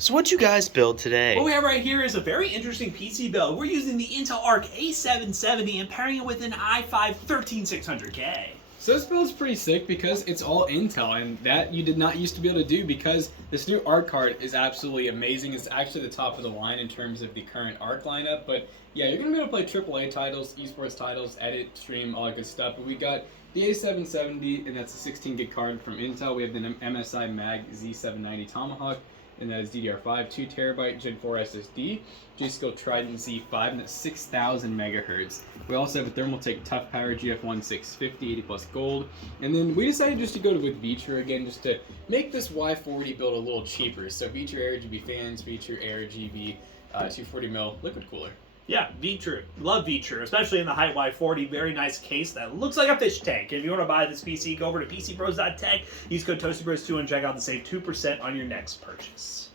So what'd you guys build today? What we have right here is a very interesting PC build. We're using the Intel Arc A770 and pairing it with an i5 13600K. So this build's pretty sick because it's all Intel, and that you did not used to be able to do because this new Arc card is absolutely amazing. It's actually the top of the line in terms of the current Arc lineup, but yeah, you're going to be able to play AAA titles, esports titles, edit, stream, all that good stuff. But we got the A770, and that's a 16 gig card from Intel. We have the MSI Mag Z790 Tomahawk, and that is DDR5, 2 terabyte Gen 4 SSD, G-Skill Trident Z5, and that's 6,000 megahertz. We also have a Thermaltake Tough Power GF1 650, 80 plus gold, and then we decided just to go with Vitre again, just to make this Y40 build a little cheaper. So Vitre AirGB fans, Vitre AirGB 240mm liquid cooler. Yeah, Vitre. Love Vitre, especially in the Height Y40. Very nice case that looks like a fish tank. If you want to buy this PC, go over to PCBros.tech, use code ToastyBros2 and check out to save 2% on your next purchase.